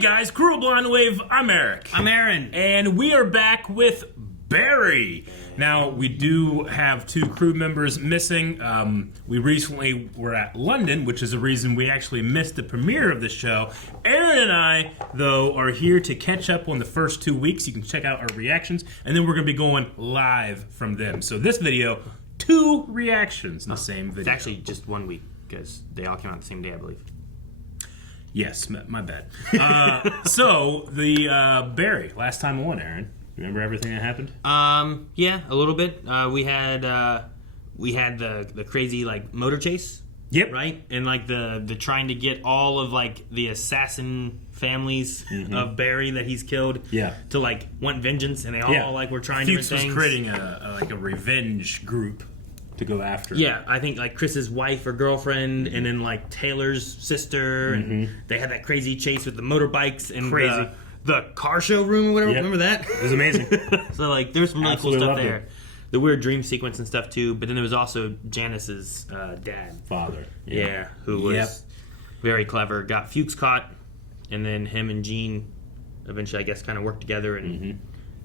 guys, Crew of Blind Wave, I'm Eric. I'm Aaron. And we are back with Barry. Now, we do have two crew members missing. We recently were at London, which is the reason we actually missed the premiere of the show. Aaron and I, though, are here to catch up on the first 2 weeks. You can check out our reactions, and then we're going to be going live from them. So this video, 2 reactions in the same video. It's actually just 1 week, because they all came out the same day, I believe. Yes, my bad. So, the Barry, last time on, Aaron. Remember everything that happened? Yeah, a little bit. We had the crazy like motor chase. Yep. Right? And like the trying to get all of like the assassin families of Barry that he's killed. Yeah. To like want vengeance, and they all like were trying different things. Fuchs was creating a revenge group to go after. Yeah, I think like Chris's wife or girlfriend, and then like Taylor's sister, and they had that crazy chase with the motorbikes and the car show room or whatever. Yep. Remember that? It was amazing. So like there's some really Absolutely cool stuff there. it. The weird dream sequence and stuff too. But then there was also Janice's dad, father. Yeah, who was very clever. Got Fuchs caught, and then him and Jean eventually, I guess, kind of worked together, and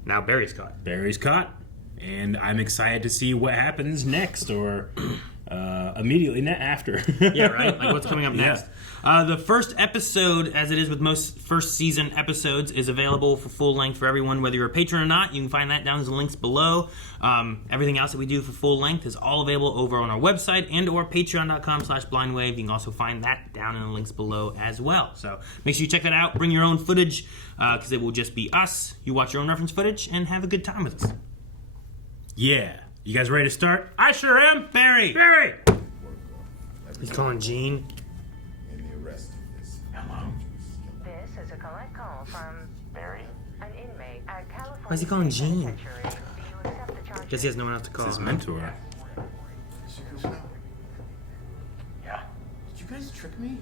now Barry's caught. Barry's caught. And I'm excited to see what happens next, or immediately after. Yeah, right? Like what's coming up next. The first episode, as it is with most first season episodes, is available for full length for everyone, whether you're a patron or not. You can find that down in the links below. Everything else that we do for full length is all available over on our website and or patreon.com/blindwave. You can also find that down in the links below as well. So make sure you check that out. Bring your own footage, because it will just be us. You watch your own reference footage and have a good time with us. Yeah. You guys ready to start? I sure am. Barry! Barry! He's calling Jean. In the arrest of this. Hello. This is a collect call from Barry. an inmate at California. Why is he calling Jean? Penitentiary. Do you accept the charges? Guess he has no one else to call. His mentor. Yeah. Did you guys trick me?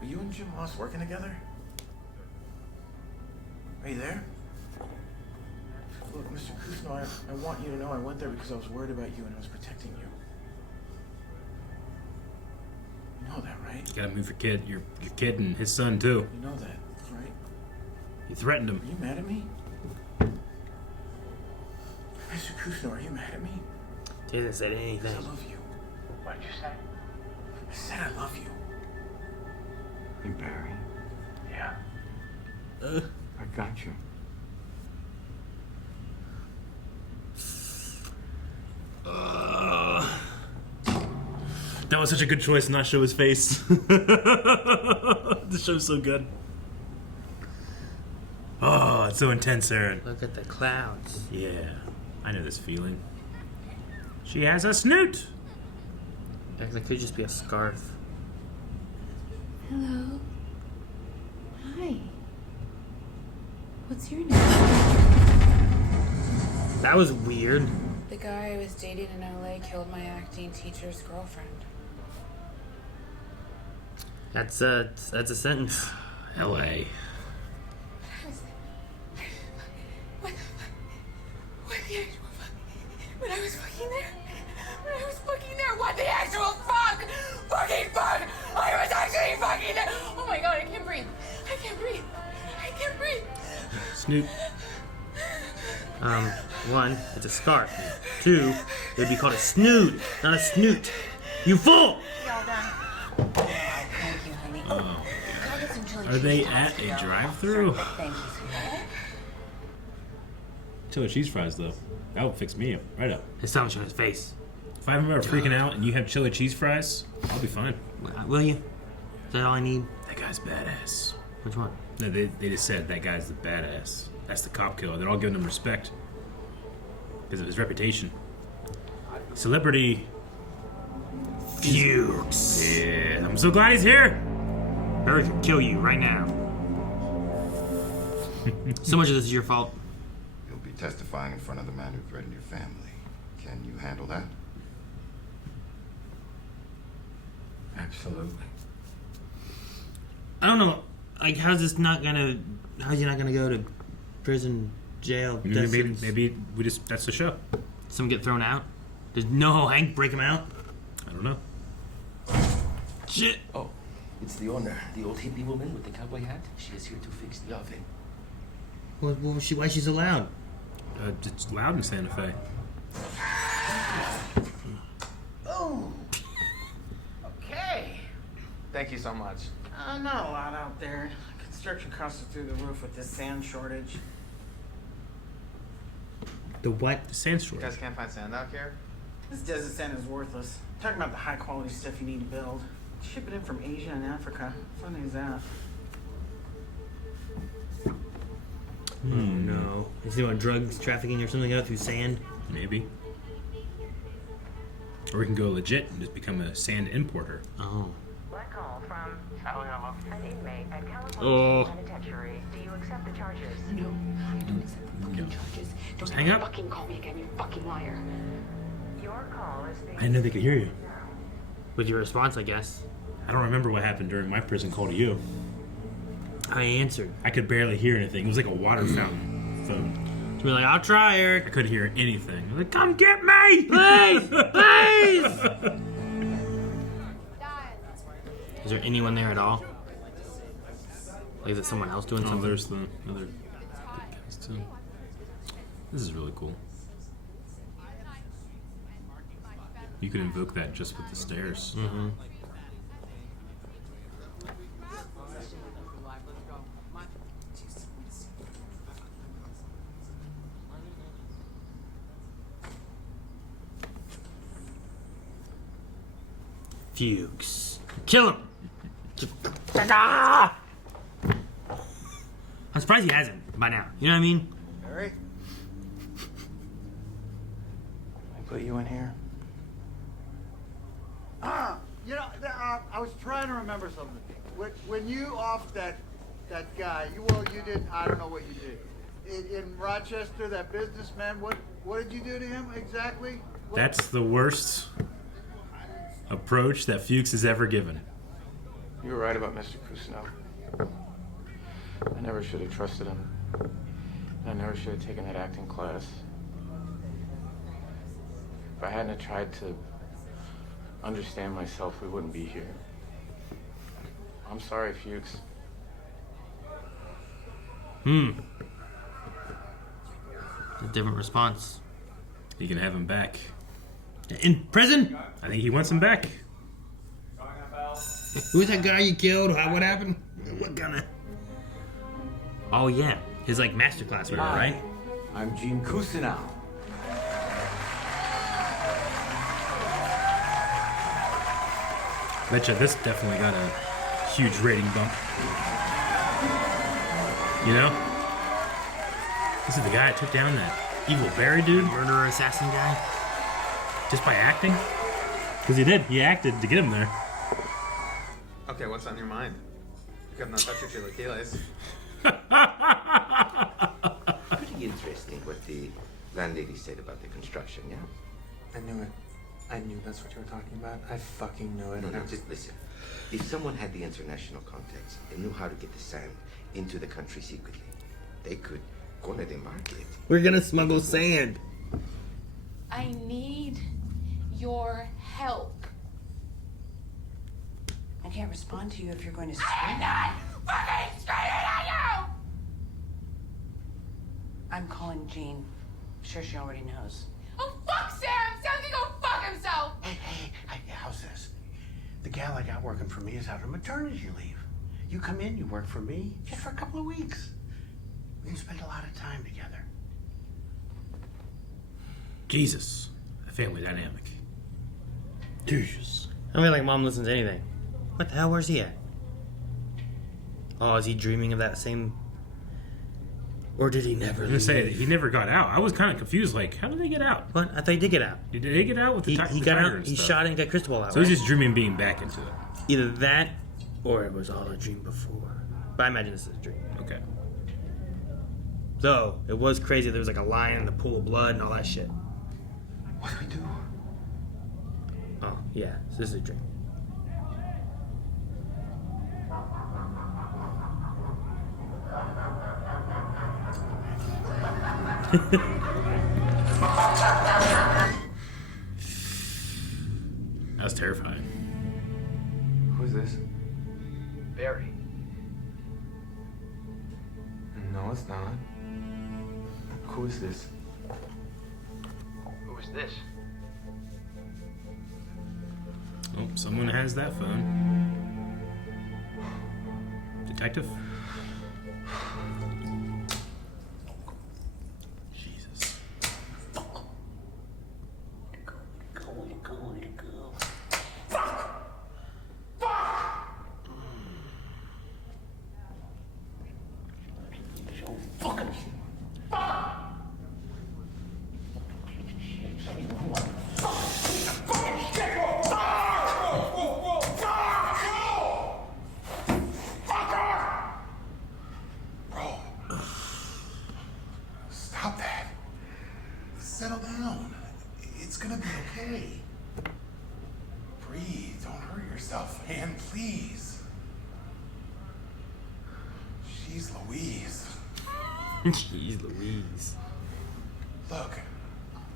Are you and Jim Moss working together? Are you there? Look, Mr. Kuzno, I want you to know I went there because I was worried about you and I was protecting you. You know that, right? You gotta move your kid and his son too. You know that, right? You threatened him. Are you mad at me? Mr. Kuzno, are you mad at me? He hasn't said anything. I love you. What did you say? I said I love you. Hey, Barry. Yeah. I got you. That was such a good choice to not show his face. The show's so good. Oh, it's so intense, Aaron. Look at the clouds. Yeah, I know this feeling. She has a snoot. That could just be a scarf. Hello. Hi. What's your name? That was weird. The guy I was dating in LA killed my acting teacher's girlfriend. That's a sentence. L.A. When I was fucking there, what the actual fuck? Fucking fuck! I was actually fucking there! Oh my god, I can't breathe. Snoot. 1, it's a scarf. 2, it would be called a snood, not a snoot. You fool! All done. Thank you, honey. Oh, I'll get some chili are cheese they fries at to a go. drive-thru? Thank you, sweetheart. Chili cheese fries, though. That would fix me up. Right up. His stomach's on his face. If I'm ever freaking out and you have chili cheese fries, I'll be fine. Will you? Is that all I need? That guy's badass. Which one? No, they just said that guy's the badass. That's the cop killer. They're all giving him respect because of his reputation. Celebrity Fuchs. Yeah, I'm so glad he's here. Barry could kill you right now. So much of this is your fault. You'll be testifying in front of the man who threatened your family. Can you handle that? Absolutely. I don't know. Like, how's he not gonna go to prison, jail, death sentence? Maybe that's the show. Some get thrown out? Does no Hank break him out? I don't know. Shit. Oh, It's the owner, the old hippie woman with the cowboy hat. She is here to fix the oven. Why she's so loud? It's loud in Santa Fe. Oh. Okay. Thank you so much. Not a lot out there. Construction costs are through the roof with this sand shortage. The what? The sand You shortage. guys can't find sand out here? This desert sand is worthless. Talking about the high quality stuff you need to build. Ship it in from Asia and Africa. Funny as that. Oh no. Is he on drugs trafficking or something out through sand? Maybe. Or we can go legit and just become a sand importer. Oh. Black call from an inmate at Oh. California Penitentiary. Do you accept the charges? No, I don't accept the fucking charges. Don't hang up. fucking call me again, you fucking liar. Your call is being... I didn't know they could hear you. With your response, I guess. I don't remember what happened during my prison call to you. I answered. I could barely hear anything. It was like a water fountain phone. To be like, I'll try, I Eric. couldn't hear anything. I was like, come get me! Please! Please! Is there anyone there at all? Like, is it someone else doing Oh, something? there's the other guys too. This is really cool. You could invoke that just with the stairs. Mm-hmm. Fuchs. Kill him! I'm surprised he hasn't by now. You know what I mean? Barry? I put you in here. You know, I was trying to remember something. When you offed that guy, you didn't. I don't know what you did. In Rochester, that businessman. What did you do to him exactly? That's the worst approach that Fuchs has ever given. You were right about Mr. Cousineau. I never should have trusted him. I never should have taken that acting class. If I hadn't tried to understand myself, we wouldn't be here. I'm sorry, Fuchs. A different response. You can have him back. In prison? I think he wants him back. Who's that guy you killed? What happened? What kind of... Oh, yeah. His, like, masterclass, whatever, right? I'm Gene Cousineau. Betcha this definitely got a huge rating bump. You know? This is the guy that took down that evil Barry dude. Murderer, assassin guy. Just by acting? Because he did. He acted to get him there. Okay, what's on your mind? You have no touch with your chilaquiles. Pretty interesting what the landlady said about the construction, yeah? I knew it. I knew that's what you were talking about. I fucking knew it. No, just listen. If someone had the international contacts and knew how to get the sand into the country secretly, they could corner the market. We're gonna smuggle sand. I need your help. I can't respond to you if you're going to scream. I'm not fucking screaming at you! I'm calling Jean. Sure she already knows. Oh, fuck Sam! Sam can go fuck himself! Hey, how's this? The gal I got working for me is out on maternity leave. You come in, you work for me, just for a couple of weeks. We can spend a lot of time together. Jesus. A family dynamic. Jesus. I don't feel like Mom listens to anything. What the hell? Where's he at? Oh, is he dreaming of that same... Or did he never I was gonna say, he never got out. I was kind of confused, like, how did they get out? What? I thought he did get out. Did they get out with the He the got tiger out, and he stuff? shot and got Cristobal out, So right? he's just dreaming being back into it. Either that, or it was all a dream before. But I imagine this is a dream. Okay. Though, it was crazy. There was like a lion in the pool of blood and all that shit. What do we do? Oh, yeah. So this is a dream. That was terrifying. Who's this? it's not. Who is this? Who is this? Oh, someone has that phone. Detective? Jesus. Stop that. Settle down. It's gonna be okay. Breathe. Don't hurt yourself, man. Please. She's Louise. Jeez Louise. Look,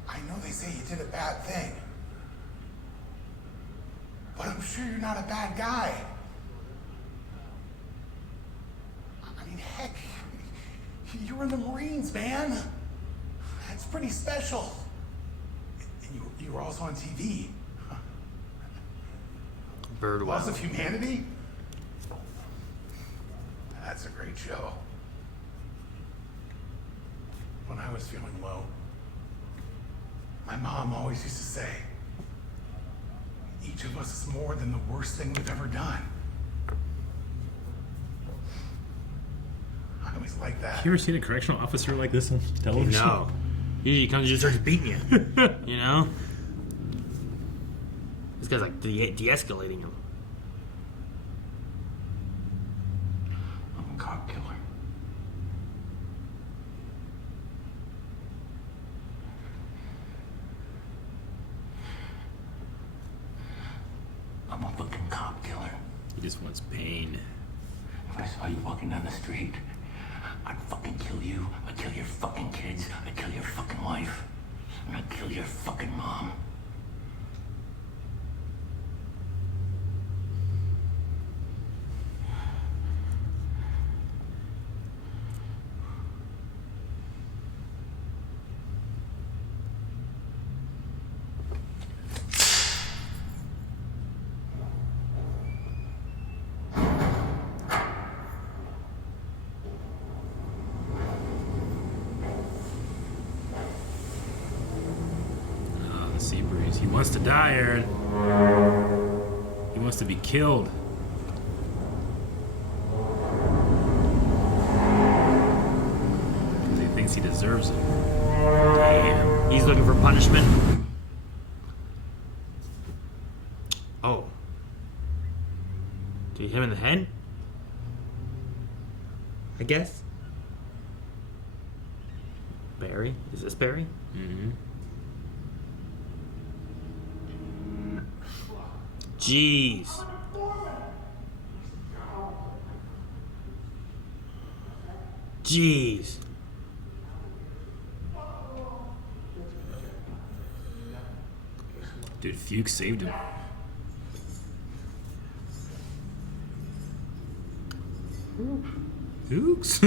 I know they say you did a bad thing. But I'm sure you're not a bad guy. I mean, heck, you were in the Marines, man. That's pretty special. And you were also on TV. Bird Laws of Humanity? That's a great show. When I was feeling low, my mom always used to say, each of us is more than the worst thing we've ever done. I always like that. You ever seen a correctional officer like this on television? No. He comes and just starts beating you. You know? This guy's like de-escalating him. I'm a cop killer. I'm a fucking cop killer. He just wants pain. If I saw you walking down the street, I'd fucking kill you. I'd kill your fucking kids. I'd kill your fucking wife. And I'd kill your fucking mom. Sea breeze. He wants to die, Aaron. He wants to be killed. Because he thinks he deserves it. Damn. He's looking for punishment. Oh. Did he hit him in the head? I guess. Barry? Is this Barry? Mm-hmm. Jeez. Jeez. Dude, Fuchs saved him. Fuchs?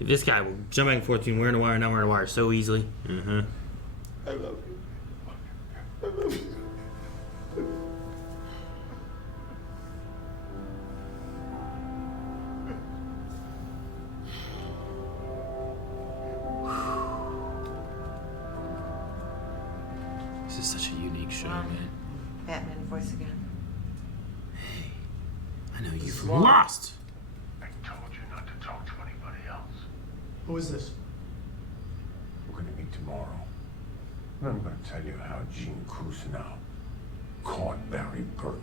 This guy will jump back and forth between wearing a wire and not wearing a wire so easily. Mm-hmm. I love you. I love you. This is such a unique show, man. Batman voice again. Hey, I know you from Lost. I told you not to talk to anybody else. Who is this? We're gonna meet tomorrow. And I'm gonna tell you how Gene Cousineau caught Barry Bergman.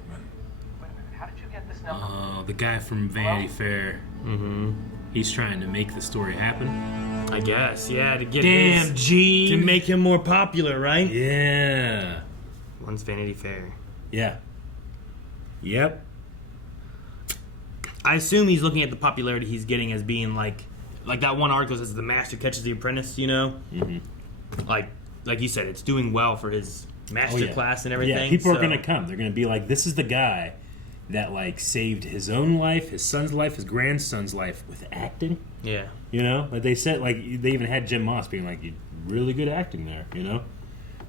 Wait a minute, how did you get this number? Oh, the guy from Vanity Fair. Mm-hmm. He's trying to make the story happen. I guess, yeah, to get Damn, his, Gene! to make him more popular, right? Yeah. One's Vanity Fair. Yeah. Yep. I assume he's looking at the popularity he's getting as being like that one article says the master catches the apprentice, you know? Mm-hmm. Like you said, it's doing well for his master class and everything. Yeah, people are going to come. They're going to be like, this is the guy that like saved his own life, his son's life, his grandson's life with acting. Yeah. You know, like they said, like they even had Jim Moss being like, "You really good acting there," you know.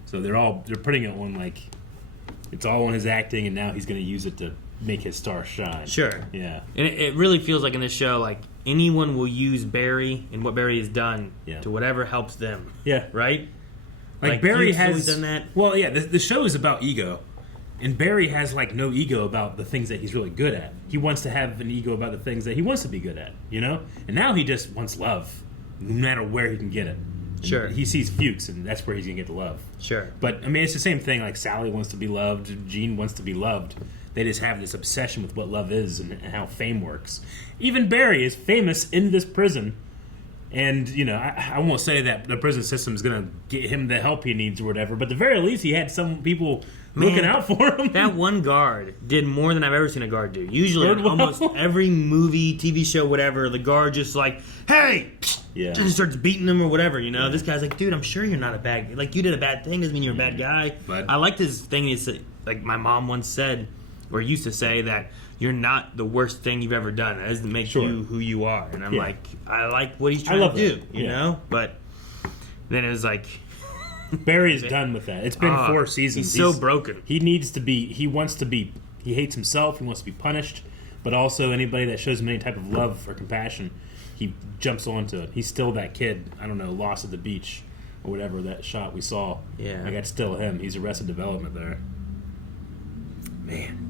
So they're putting it on like it's all on his acting, and now he's going to use it to make his star shine. Sure. Yeah. And it really feels like in this show, like anyone will use Barry and what Barry has done to whatever helps them. Yeah. Right. Like Barry Fuchs has always done that. Well, yeah. The show is about ego. And Barry has, like, no ego about the things that he's really good at. He wants to have an ego about the things that he wants to be good at, you know? And now he just wants love, no matter where he can get it. Sure. He sees Fuchs, and that's where he's going to get the love. Sure. But, I mean, it's the same thing. Like, Sally wants to be loved. Gene wants to be loved. They just have this obsession with what love is and how fame works. Even Barry is famous in this prison. And, you know, I won't say that the prison system is going to get him the help he needs or whatever, but at the very least, he had some people looking out for him. That one guard did more than I've ever seen a guard do. Usually, in almost every movie, TV show, whatever, the guard just like, hey! Yeah. And starts beating him or whatever, you know? This guy's like, dude, I'm sure you're not a bad guy. Like, you did a bad thing, doesn't mean you're a bad guy. But I liked his thing, like my mom once said, or used to say, that you're not the worst thing you've ever done. That doesn't make you who you are. And I'm like, I like what he's trying to do, you know? But then it was like... Barry's done with that. It's been 4 seasons. He's so broken. He needs to be... He wants to be... He hates himself. He wants to be punished. But also anybody that shows him any type of love or compassion, he jumps onto it. He's still that kid, I don't know, lost at the beach or whatever, that shot we saw. Yeah. Like, that's still him. He's Arrested Development there. Man.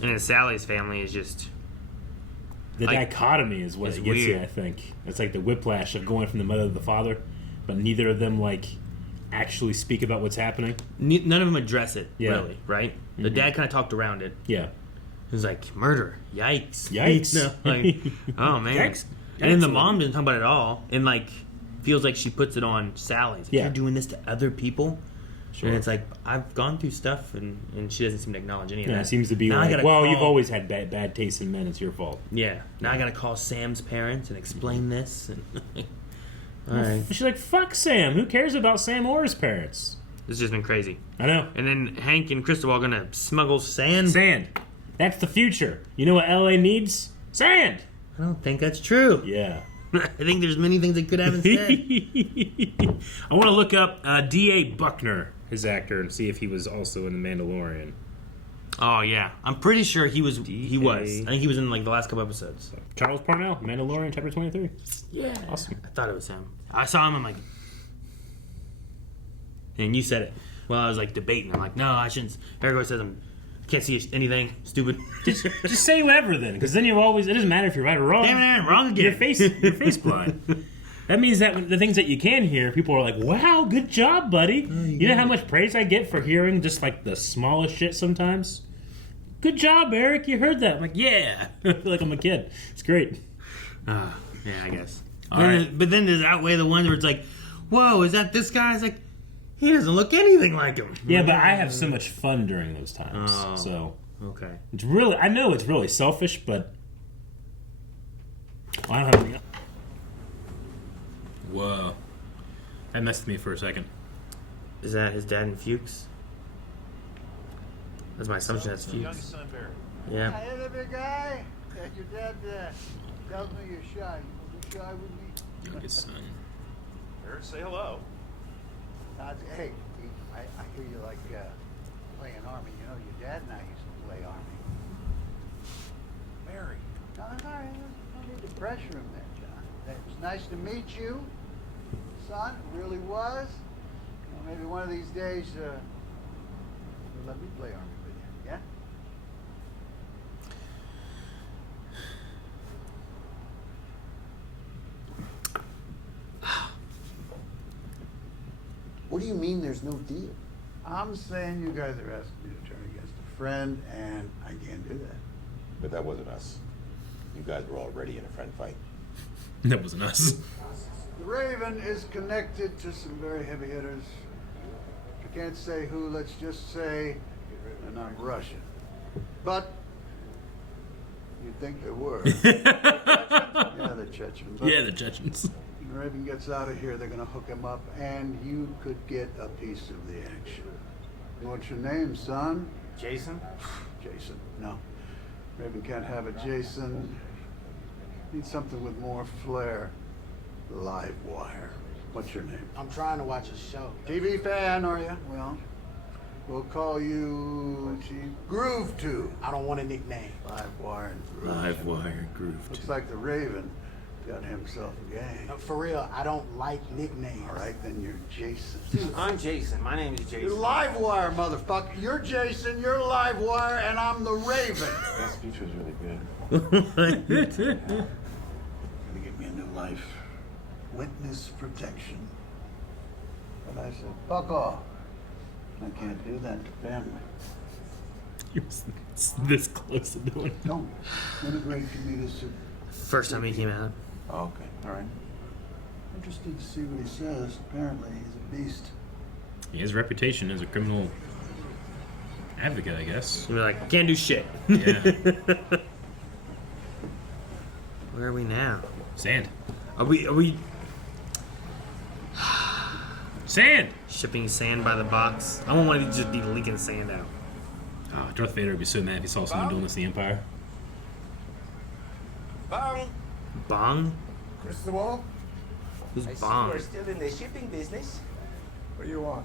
And then Sally's family is just... The dichotomy is what it's it gets weird. you, I think. It's like the whiplash of going from the mother to the father, but neither of them, like, actually speak about what's happening. None of them address it, really, right? The dad kind of talked around it. Yeah. He was like, murder, yikes. Yikes. You know, like, oh, man. Yikes. And then the mom didn't talk about it at all, and, like, feels like she puts it on Sally. It's like, you're doing this to other people? Sure. And it's like, I've gone through stuff, and she doesn't seem to acknowledge any of that. It seems to be now like, well, you've always had bad taste in men. It's your fault. Yeah. Now I got to call Sam's parents and explain this. And all right. She's like, fuck Sam. Who cares about Sam or his parents? It's just been crazy. I know. And then Hank and Crystal are going to smuggle sand. Sand. That's the future. You know what LA needs? Sand. I don't think that's true. Yeah. I think there's many things they could have instead. I want to look up D.A. Buckner, his actor, and see if he was also in The Mandalorian. Oh, yeah. I'm pretty sure he was. He was. I think he was in, like, the last couple episodes. Charles Parnell, Mandalorian, Chapter 23. Yeah. Awesome. I thought it was him. I saw him, I'm like... And you said it. Well, I was, like, debating. I'm like, no, I shouldn't... Everybody says I can't see anything. Stupid. Just say whatever, then, because then you always... It doesn't matter if you're right or wrong. Damn it, wrong again. Your face blind. That means that the things that you can hear, people are like, wow, good job, buddy. You know how much praise I get for hearing just, like, the smallest shit sometimes? Good job, Eric. You heard that. I'm like, yeah. I feel like I'm a kid. It's great. Yeah, I guess. All right. But then there's outweigh the one where it's like, whoa, is that this guy? It's like, he doesn't look anything like him. Yeah, but I have so much fun during those times. Oh, so okay. It's really, I know it's really selfish, but I don't have anything. Whoa. That messed with me for a second. Is that his dad and Fuchs? That's my assumption. That's Fuchs. Youngest son, Barry. Yeah. Hey there, big guy. Your dad tells me you're shy. You be shy with me? Youngest son. Barry, say hello. Hey, I hear you like playing Army. You know, your dad and I used to play Army. Barry. No, it's all right. No need to pressure him there, John. It was nice to meet you, son. It really was. You know, maybe one of these days, you'll let me play Army with you, yeah? What do you mean there's no deal? I'm saying you guys are asking me to turn against a friend, and I can't do that. But that wasn't us. You guys were already in a friend fight. That wasn't us. The Raven is connected to some very heavy hitters. I can't say who, let's just say they're not Russian. But you'd think they were. Yeah, the Chechens. Yeah, the Chechens. When Raven gets out of here, they're gonna hook him up, and you could get a piece of the action. What's your name, son? Jason? Jason. No. Raven can't have a Jason. Need something with more flair. Live wire. What's your name? I'm trying to watch a show. TV fan, are you? Well, we'll call you Groove 2. I don't want a nickname. Live wire and Groove. Live wire groove. Looks like the Raven got himself a gang. For real, I don't like nicknames. All right, then you're Jason. Dude, I'm Jason. My name is Jason. You're Live Wire, motherfucker. You're Jason, you're Live Wire, and I'm the Raven. That speech was really good. Gonna give me a new life. Witness protection. But I said, fuck off. I can't do that to family. You're this close to doing it. Don't integrate to me this. First time he came out. Oh, okay, all right. Interested to see what he says. Apparently, he's a beast. He has a reputation as a criminal advocate, I guess. You're like, can't do shit. Yeah. Where are we now? Sand. Are we Sand! shipping sand by the box? I don't want to just be leaking sand out. Oh, Darth Vader would be so mad if he saw someone doing this in the Empire. Bong! Bong? Cristobal? Who's I see Bong? you're still in the shipping business. What do you want?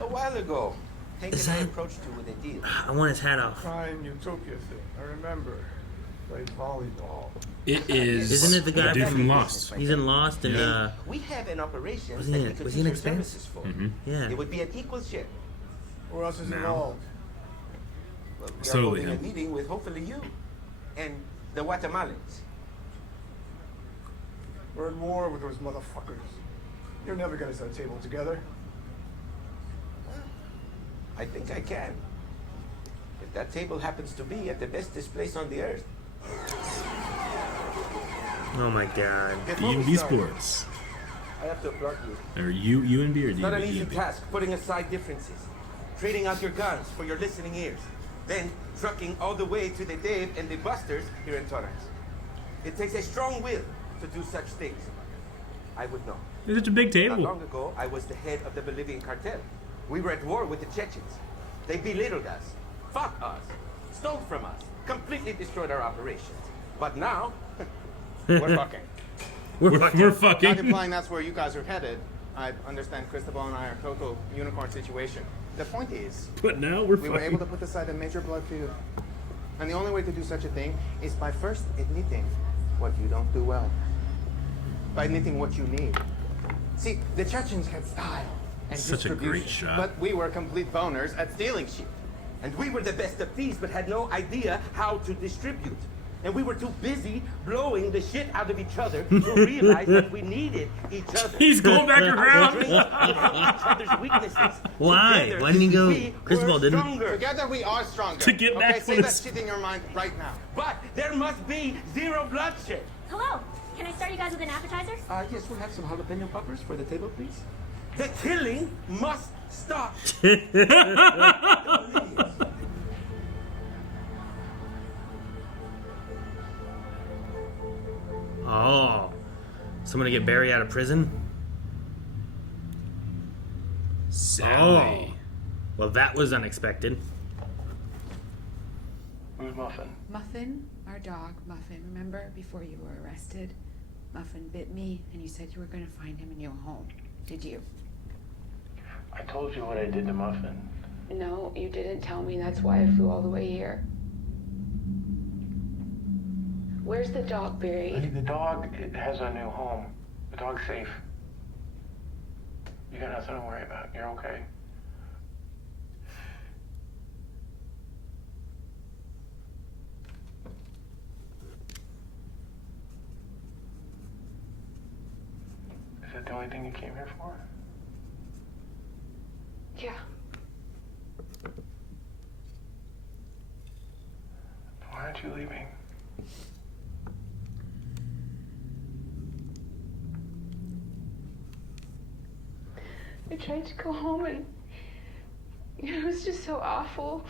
A while ago, Hank Is and I that- approached you with a deal. I want his hat off. Crime Utopia thing. I remember. Played volleyball. It is. Isn't it the guy dude from- from Lost? He's in Lost and We have an operation Was that he we in- could was use he in your Expanse? services for. Yeah. It would be an equal share. Who else is Now. involved? Well, we are Totally holding a him. meeting with hopefully you and the Guatemalans. We're at war with those motherfuckers. You're never gonna set a table together. I think I can. If that table happens to be at the bestest place on the earth. oh my god. Before we D&B start, Sports. I have to alert you. Or UNB or It's not an easy D&B? task putting aside differences, trading out your guns for your listening ears, then trucking all the way to the Dave and the Busters here in Torrance. It takes a strong will to do such things. I would know. It's such a big Not table. long ago, I was the head of the Bolivian cartel. We were at war with the Chechens. They belittled us, fought us, stole from us, completely destroyed our operations. But now, we're fucking. We're Not fucking. implying that's where you guys are headed. I understand Cristobal and I are total unicorn situation. The point is, But now we're we were fucking. able to put aside a major blood feud. And the only way to do such a thing is by first admitting what you don't do well. By admitting what you need. See, the Chechens had style and Such a great distribution, shot. but we were complete boners at stealing shit. And we were the best of thieves, but had no idea how to distribute. And we were too busy blowing the shit out of each other to realize that we needed each other. He's going back around. Strengths and each other's weaknesses. Why? Together, Why didn't he go? we Cristobal were didn't. stronger. Together we are stronger. To get back okay, on say that his- shit in your mind right now. But there must be zero bloodshed. Hello. Can I start you guys with an appetizer? Yes, we'll have some jalapeno poppers for the table, please. The killing must stop. Oh. Someone to get Barry out of prison? Sally. Oh. Well, that was unexpected. Who's Muffin? Muffin, our dog, Muffin. Remember before you were arrested? Muffin bit me, and you said you were going to find him in your home. Did you? I told you what I did to Muffin. No, you didn't tell me. That's why I flew all the way here. Where's the dog buried? The dog has a new home. The dog's safe. You got nothing to worry about. You're okay. Is that the only thing you came here for? Yeah. Why aren't you leaving? I tried to go home, and it was just so awful.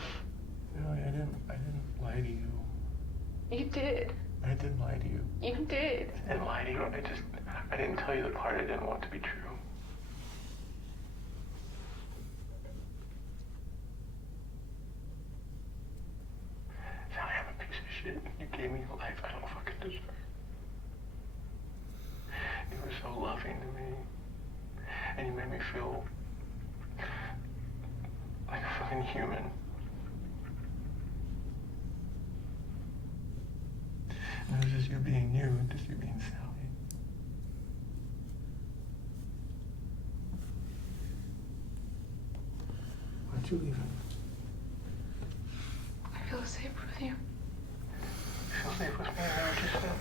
No, I didn't lie to you. You did. I didn't lie to you. You did. I didn't lie to you. I didn't tell you the part I didn't want to be true. Sally, I'm a piece of shit. You gave me a life I don't fucking deserve. You were so loving to me. And you made me feel like a fucking human. And it was just you being you and just you being Sally. Why'd you leave him? I feel safe with you. You feel safe with me? Is that what you said?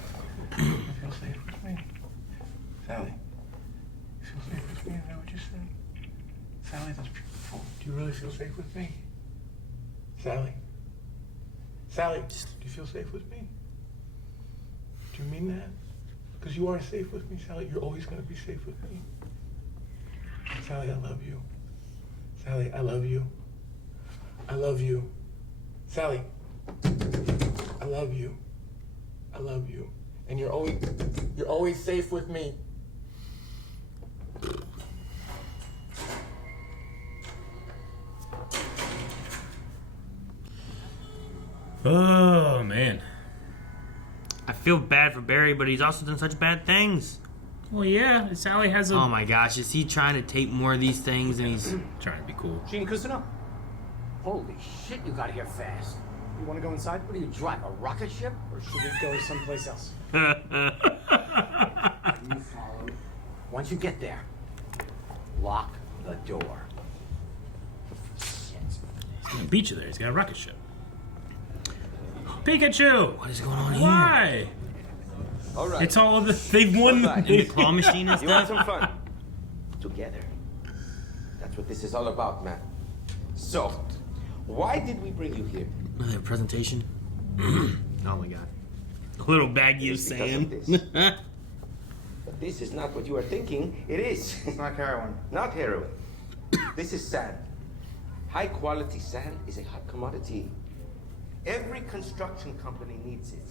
You feel safe with me? Sally, you feel safe with me? Is that what you said? Sally, that's beautiful. Do you really feel safe with me? Sally? Sally, do you feel safe with me? Do you mean that? Because you are safe with me, Sally. You're always going to be safe with me. Sally, I love you. Sally, I love you. I love you. Sally, I love you. I love you. And you're always safe with me. Oh, man. I feel bad for Barry, but he's also done such bad things. Well, yeah, Sally has a... Oh my gosh, is he trying to tape more of these things and he's... trying to be cool. Gene Cousineau. Holy shit, you got here fast. You want to go inside? What do you drive, a rocket ship? Or should we go someplace else? You follow. Once you get there, lock the door. He's gonna beat you there. He's got a rocket ship. Pikachu! What is going on here? Why? All right. It's all of the... They've won In the claw machine and You want stuff? some fun? Together. That's what this is all about, man. So, why did we bring you here? Another presentation. Oh my god. A little baggie of It's because of sand. this. But this is not what you are thinking. It is. It's not heroin. Not heroin. This is sand. High quality sand is a hot commodity. Every construction company needs it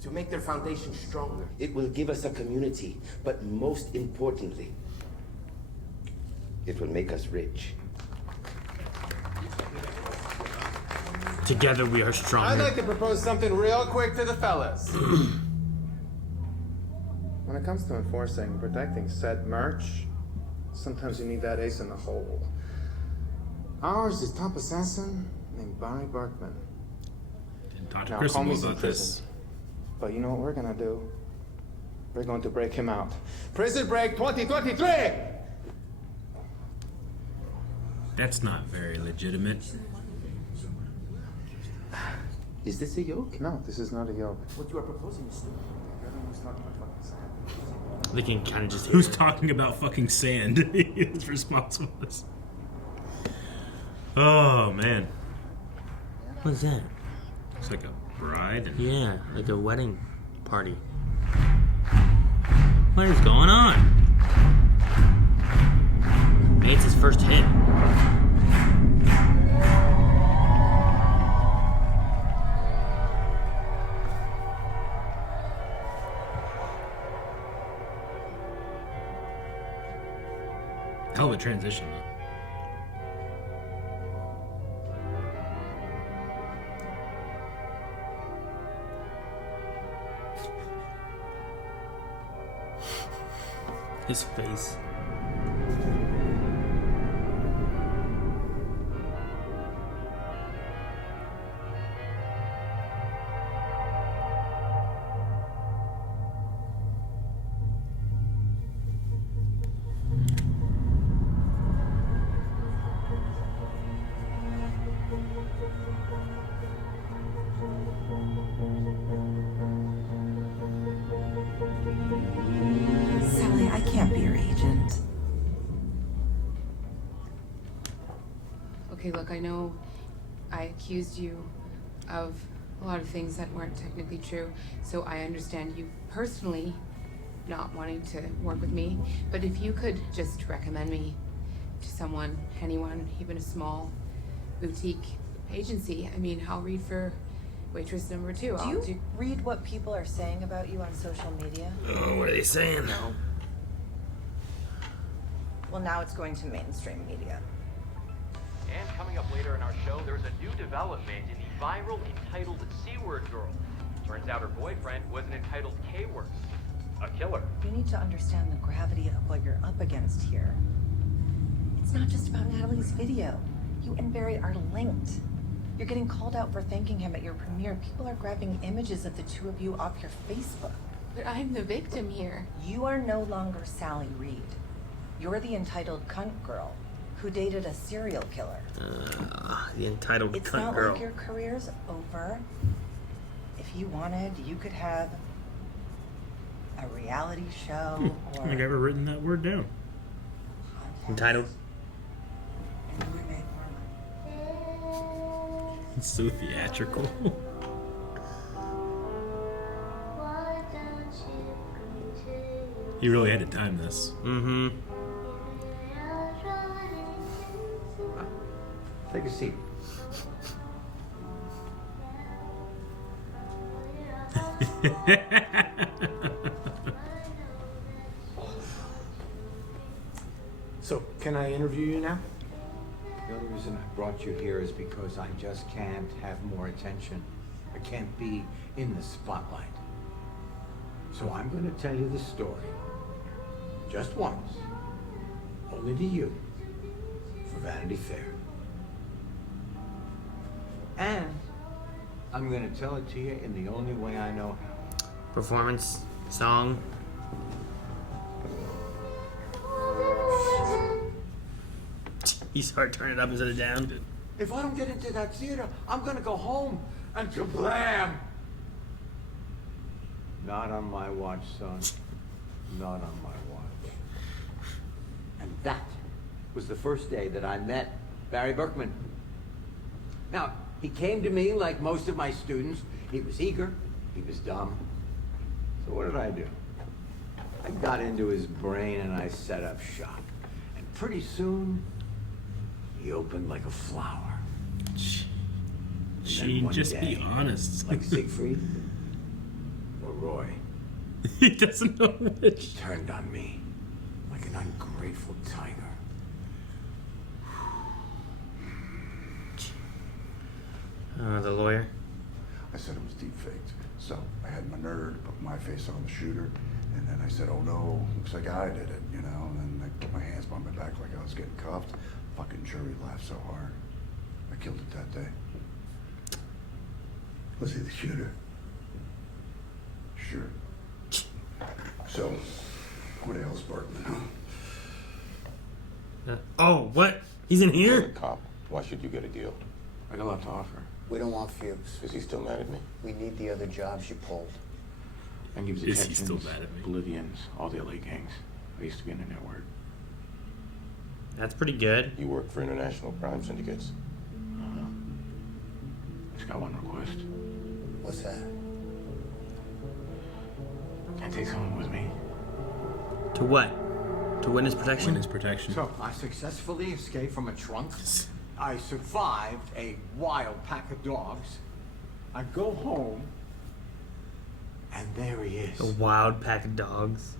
to make their foundation stronger. It will give us a community, but most importantly, it will make us rich. Together we are stronger. I'd like to propose something real quick to the fellas. When it comes to enforcing and protecting said merch, sometimes you need that ace in the hole. Ours is top assassin named Barry Berkman. Didn't talk to Now, Chris call me some about this. prison. But you know what we're gonna do? We're going to break him out. Prison break 2023! That's not very legitimate. Is this a yoke? No, this is not a yoke. What you are proposing is stupid. Everyone's talking about fucking sand. They can kind of just... Who's talking about fucking sand? Who's responsible for this? Oh, man. What's that? It's like a bride. And... Yeah, like a wedding party. What is going on? Maybe it's his first hit. Hell of a transition, though. His face. Sally, I can't be your agent. Okay, look, I know I accused you of a lot of things that weren't technically true, so I understand you personally not wanting to work with me, but if you could just recommend me to someone, anyone, even a small boutique agency, I mean, I'll read for waitress number 2. Do I'll you read what people are saying about you on social media? Oh, what are they saying? No. Well, now it's going to mainstream media. And coming up later in our show, there's a new development in the viral entitled C-word girl. Turns out her boyfriend was an entitled K-word. A killer. You need to understand the gravity of what you're up against here. It's not just about Natalie's video. You and Barry are linked. You're getting called out for thanking him at your premiere. People are grabbing images of the two of you off your Facebook. But I'm the victim here. You are no longer Sally Reed. You're the entitled cunt girl who dated a serial killer. The entitled It's cunt not girl. like your career's over. If you wanted, you could have a reality show I don't or think I've ever written that word down. Entitled. and you would make more money. It's so theatrical. He really had to time this. Mm-hmm. Take a seat. So, can I interview you now? The only reason I brought you here is because I just can't have more attention. I can't be in the spotlight. So I'm going to tell you the story. Just once. Only to you. For Vanity Fair. And I'm going to tell it to you in the only way I know how. Performance, song. You start turning it up instead of down. If I don't get into that theater, I'm going to go home and kablam! Not on my watch, son. Not on my watch. And that was the first day that I met Barry Berkman. Now, he came to me like most of my students. He was eager. He was dumb. So what did I do? I got into his brain and I set up shop. And pretty soon, he opened like a flower. Gene, just be honest. Like Siegfried or Roy. He doesn't know which. Turned on me like an ungrateful tiger. The lawyer. I said it was deep faked. So I had my nerd put my face on the shooter, and then I said, oh no, looks like I did it, you know? And then I put my hands behind my back like I was getting cuffed. Fucking jury laughed so hard. I killed it that day. Was he the shooter? Sure. So, what else, Berkman? Oh, what? He's in You're a here? cop. Why should you get a deal? I got a lot to offer. We don't want fugues. Is he still mad at me? We need the other jobs you pulled. And give Is he still mad at me? Bolivians, all the LA gangs. I used to be in a network. That's pretty good. You work for international crime syndicates? Just got one request. What's that? Can I take someone with me? To what? To witness protection? Witness protection. So, I successfully escaped from a trunk. I survived a wild pack of dogs. I go home, and there he is. A wild pack of dogs.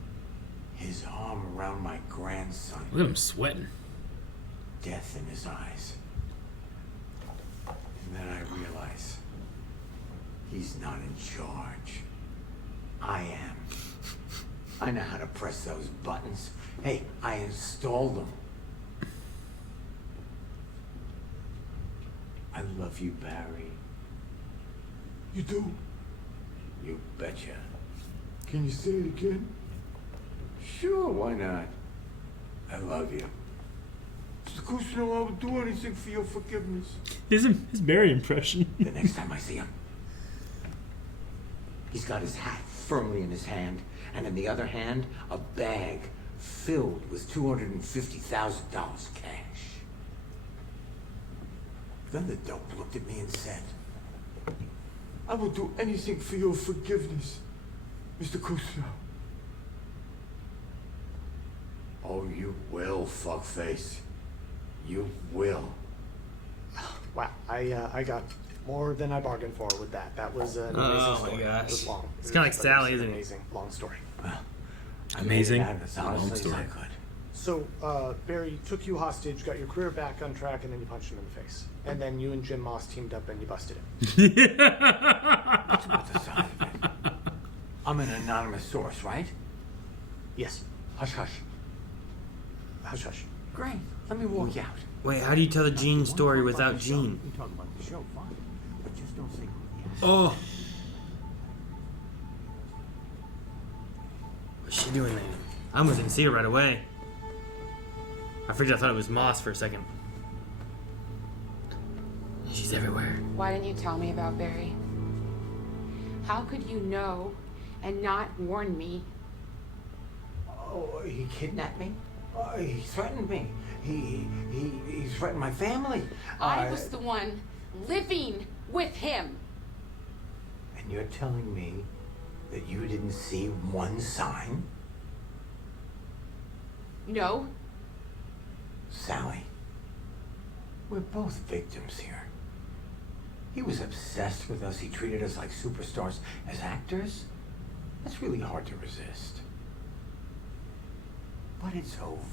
His arm around my grandson. Look at him sweating. Death in his eyes. And then I realize he's not in charge. I am. I know how to press those buttons. Hey, I installed them. I love you, Barry. You do? You betcha. Can you say it again? Sure, why not? I love you. Mr. Cousineau, I would do anything for your forgiveness. His Barry impression. The next time I see him, he's got his hat firmly in his hand, and in the other hand, a bag filled with $250,000 cash. Then the dope looked at me and said, I will do anything for your forgiveness, Mr. Cousineau. Oh, you will, fuckface. You will. Wow, I got More than I bargained for with that. That was an amazing story. Oh my gosh. It was long. It's kind of like Sally, isn't it? Amazing, long story. Amazing. Long story. So, Barry took you hostage, got your career back on track, and then you punched him in the face. And then you and Jim Moss teamed up and you busted him. What's about the side of it? I'm an anonymous source, right? Yes. Hush, hush. Hush, hush. Great. Let me walk you out. Wait, how do you tell the Gene story without Gene? We can talk about the show, fine. But just don't say who he is. Oh. What's she doing there? I almost didn't see her right away. I thought it was Moss for a second. She's everywhere. Why didn't you tell me about Barry? How could you know and not warn me? Oh, he kidnapped me? He threatened me. He threatened my family. I was the one living with him. And you're telling me that you didn't see one sign? No. Sally, we're both victims here. He was obsessed with us. He treated us like superstars. As actors, that's really hard to resist. But it's over.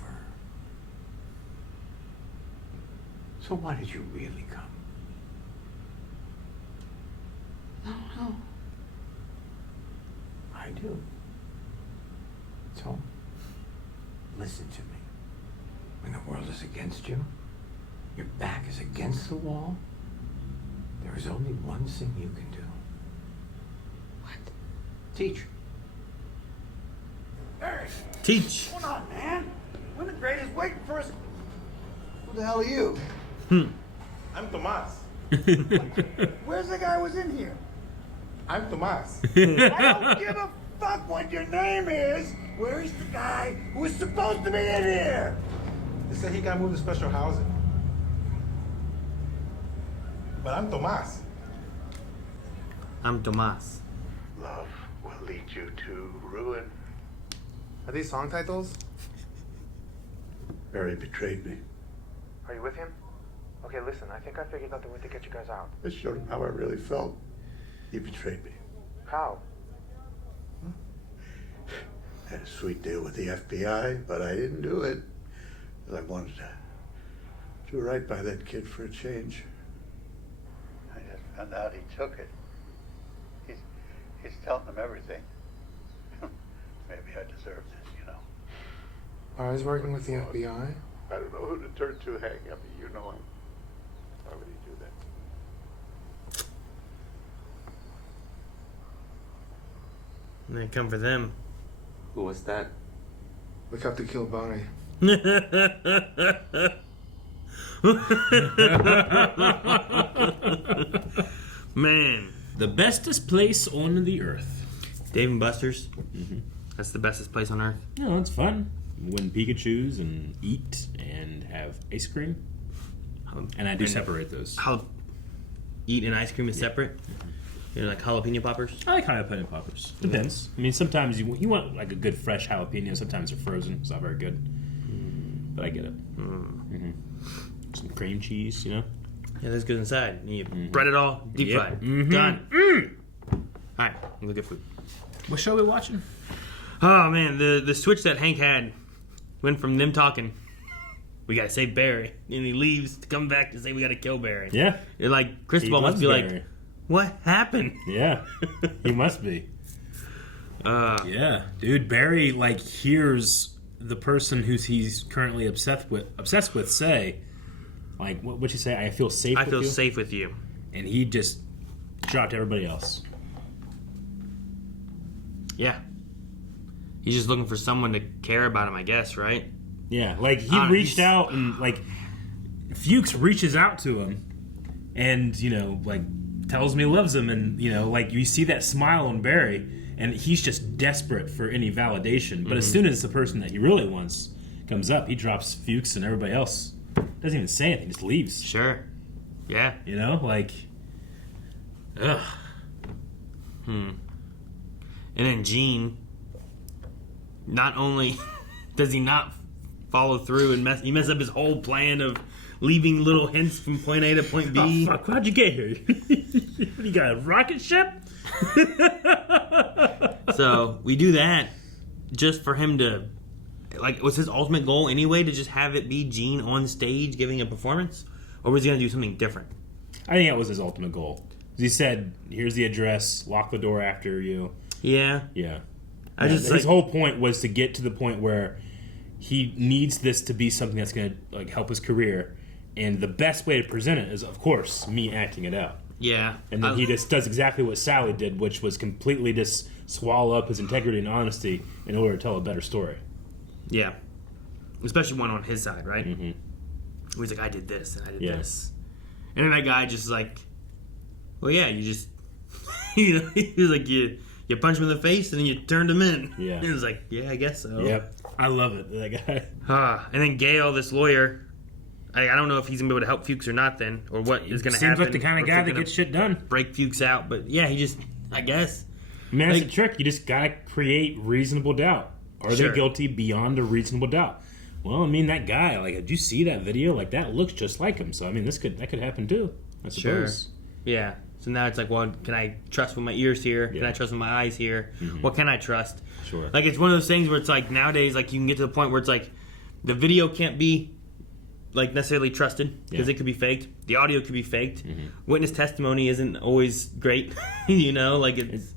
So why did you really come? I don't know. I do. So, listen to me. When the world is against you, your back is against the wall, there is only one thing you can do. What? Teach. Barry, Teach. what's going on, man? We're the greatest waiting for us. Who the hell are you? I'm Tomas. Where's the guy who was in here? I'm Tomas. I don't give a fuck what your name is. Where's the guy who was supposed to be in here? They said he got moved to special housing. But I'm Tomas. I'm Tomas. Love will lead you to ruin. Are these song titles? Barry betrayed me. Are you with him? Okay, listen, I think I figured out the way to get you guys out. I showed him how I really felt. He betrayed me. How? Had a sweet deal with the FBI, but I didn't do it. 'Cause I wanted to do right by that kid for a change. I just found out he took it. He's telling them everything. Maybe I deserve this, you know. I was working with the FBI. I don't know who to turn to, Hank. I mean, you know him. Why would he do that? And they come for them. Who was that? Look up to kill Bonnie. Man. The bestest place on the earth. Dave and Buster's. Mm-hmm. That's the bestest place on earth. Yeah, it's fun. Win Pikachus and eat and have ice cream. And I do separate those. How eat and ice cream is separate? You know, like jalapeno poppers? I like jalapeno poppers. Depends. I mean, sometimes you want like a good fresh jalapeno. Sometimes they're frozen. It's not very good. But I get it. Mm-hmm. Some cream cheese, you know? Yeah, that's good inside. You bread it all, deep fried. Done. All right, we'll get food. What show are we watching? Oh, man, the switch that Hank had went from them talking, we gotta save Barry, and he leaves to come back to say we gotta kill Barry. Yeah. You're like, Cristobal must be Barry. like, what happened? Yeah, he must be. Yeah, dude, Barry like hears the person he's currently obsessed with say, like, what'd you say? I feel safe. I feel safe with you, and he just dropped everybody else. Yeah, he's just looking for someone to care about him, I guess, right? Yeah, like he reached out and like Fuchs reaches out to him, and you know, like tells him he loves him, and you know, like you see that smile on Barry, and he's just desperate for any validation. But as soon as the person that he really wants comes up, he drops Fuchs and everybody else. Doesn't even say anything, just leaves. Sure. Yeah. You know, like, ugh. And then Gene, not only does he not follow through and you mess up his whole plan of leaving little hints from point A to point B. Oh, fuck, how'd you get here? You got a rocket ship? So we do that just for him to, like, was his ultimate goal anyway to just have it be Gene on stage giving a performance? Or was he going to do something different? I think that was his ultimate goal. He said, here's the address, lock the door after you. Yeah. Yeah. His whole point was to get to the point where he needs this to be something that's going to like help his career. And the best way to present it is, of course, me acting it out. Yeah. And then he just does exactly what Sally did, which was completely just swallow up his integrity and honesty in order to tell a better story. Yeah. Especially one on his side, right? Mm-hmm. Where he's like, I did this and I did this. And then that guy just like, well, yeah, you just, he was like, you punch him in the face and then you turned him in. Yeah. And he was like, yeah, I guess so. Yep. I love it, that guy. And then Gale, this lawyer, I don't know if he's going to be able to help Fuchs or not then, or what is going to happen. Seems like the kind of guy that gets shit done. Break Fuchs out, but yeah, he just, I guess. Man, that's a trick. You just got to create reasonable doubt. Are they guilty beyond a reasonable doubt? Well, I mean, that guy, like, did you see that video? Like, that looks just like him. So, I mean, that could happen too, I suppose. Sure. Yeah. So now it's like, well, can I trust with my ears here? Yeah. Can I trust with my eyes here? Mm-hmm. What can I trust? Sure. Like, it's one of those things where it's like, nowadays, like, you can get to the point where it's like, the video can't be, like, necessarily trusted because it could be faked. The audio could be faked. Mm-hmm. Witness testimony isn't always great, you know? Like, it's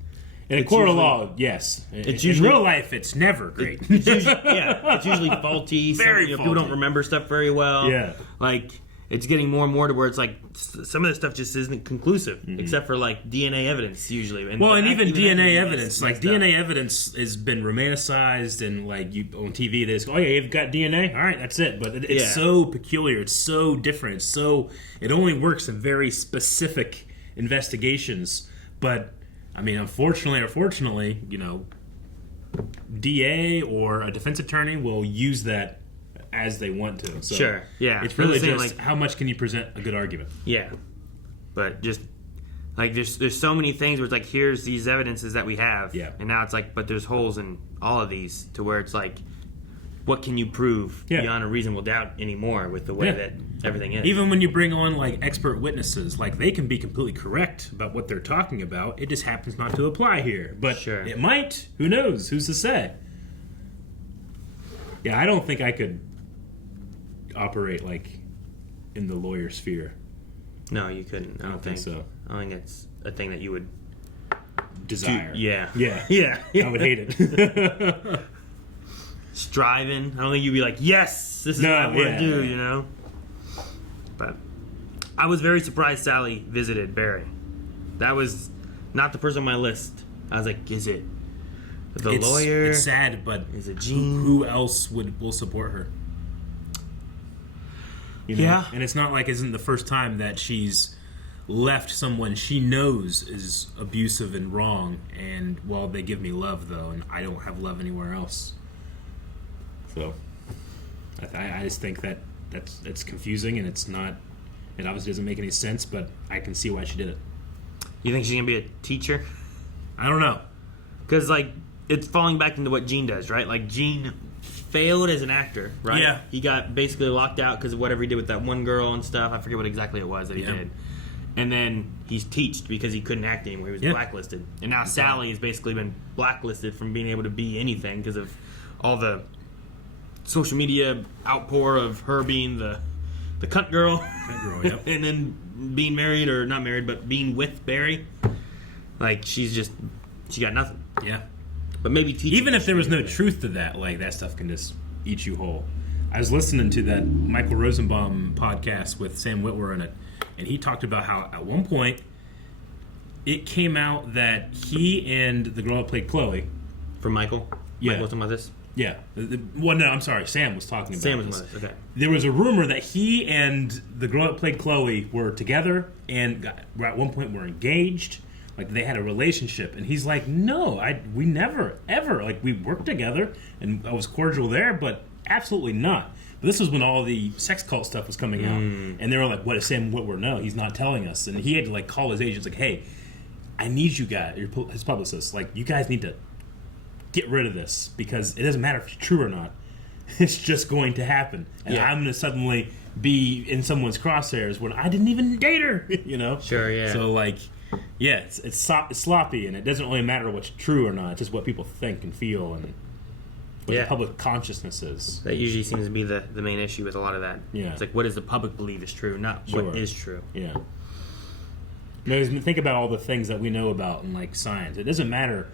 in a court of law, yes. It's in usually, real life, it's never great. It's usually faulty. Very faulty. faulty. People don't remember stuff very well. Yeah. Like, it's getting more and more to where it's like some of this stuff just isn't conclusive, except for like DNA evidence usually. And even DNA evidence, like DNA evidence has been romanticized, and like you on TV, they just go, "Oh yeah, you've got DNA. All right, that's it." But it's so peculiar. It's so different. It only works in very specific investigations. But I mean, unfortunately or fortunately, you know, DA or a defense attorney will use that as they want to. So sure, yeah. It's really just like, how much can you present a good argument? Yeah, but just like there's so many things where it's like, here's these evidences that we have, and now it's like, but there's holes in all of these to where it's like, what can you prove beyond a reasonable doubt anymore with the way that everything is? Even when you bring on like expert witnesses, like they can be completely correct about what they're talking about. It just happens not to apply here, but it might. Who knows? Who's to say? Yeah, I don't think I could operate like in the lawyer sphere. No, you couldn't. I don't think so. I don't think it's a thing that you would desire. Yeah. I would hate it. Striving. I don't think you'd be like, yes, this is what I want to do, you know? But I was very surprised Sally visited Barry. That was not the person on my list. I was like, is it the lawyer? It's sad, but is it Gene? Who else will support her? You know? Yeah. And it's not like isn't the first time that she's left someone she knows is abusive and wrong, and well, they give me love though, and I don't have love anywhere else. So I just think that's confusing, and it's not. It obviously doesn't make any sense, but I can see why she did it. You think she's gonna be a teacher? I don't know, because like it's falling back into what Gene does, right? Like Gene failed as an actor, right? Yeah. He got basically locked out because of whatever he did with that one girl and stuff. I forget what exactly it was that he did. And then he's teached because he couldn't act anymore. He was blacklisted. And now Sally has basically been blacklisted from being able to be anything because of all the social media outpour of her being the cunt girl. And then being married, or not married, but being with Barry. Like, she got nothing. Yeah. But maybe teaching. Even if there was no truth to that, like, that stuff can just eat you whole. I was listening to that Michael Rosenbaum podcast with Sam Witwer in it, and he talked about how at one point it came out that he and the girl that played Chloe. From Michael? Yeah. Michael was talking about this? Yeah. Well, no, I'm sorry. Sam was talking about Sam was this. about this, okay. There was a rumor that he and the girl that played Chloe were together and at one point were engaged. Like, they had a relationship. And he's like, no, we never, ever. Like, we worked together, and I was cordial there, but absolutely not. But this was when all the sex cult stuff was coming out. And they were like, what does Sam Witwer know? He's not telling us. And he had to, like, call his agents, like, hey, I need you guys, his publicists, like, you guys need to get rid of this, because it doesn't matter if it's true or not. it's just going to happen. And I'm going to suddenly be in someone's crosshairs when I didn't even date her, you know? Sure, yeah. So, like, yeah, it's sloppy, and it doesn't really matter what's true or not. It's just what people think and feel and what the public consciousness is. That usually seems to be the main issue with a lot of that. Yeah. It's like, what does the public believe is true, not what is true. Yeah. Think about all the things that we know about in, like, science. It doesn't matter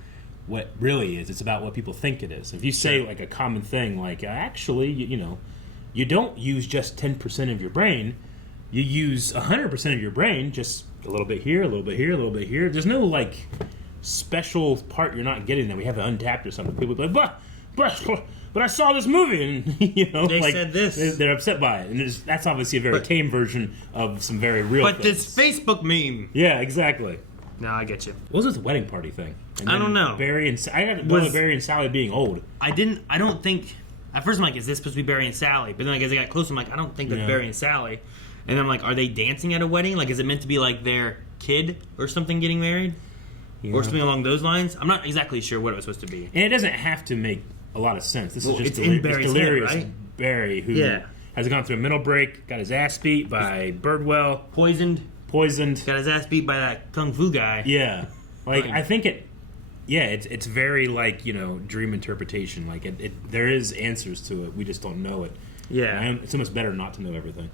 what really is. It's about what people think it is. If you say, like, a common thing, like, actually, you know, you don't use just 10% of your brain. You use 100% of your brain, just a little bit here, a little bit here, a little bit here. There's no, like, special part you're not getting that we have untapped or something. People be like, but I saw this movie, and, you know, they like, said this. They're upset by it. And that's obviously a very tame version of some very real But things. this Facebook meme. Yeah, exactly. No, I get you. What was this wedding party thing? And I don't know. Barry and I got to go with Barry and Sally being old. I don't think. At first, I'm like, is this supposed to be Barry and Sally? But then, like, as I got closer, I'm like, I don't think that's Barry and Sally. And I'm like, are they dancing at a wedding? Like, is it meant to be like their kid or something getting married, or something along those lines? I'm not exactly sure what it was supposed to be. And it doesn't have to make a lot of sense. This is just it's in Barry's delirious head, right? Barry, who has gone through a mental break, got his ass beat by Birdwell, poisoned, got his ass beat by that kung fu guy. Yeah, like I think it's very, like, you know, dream interpretation. Like there is answers to it. We just don't know it. Yeah, and it's almost better not to know everything.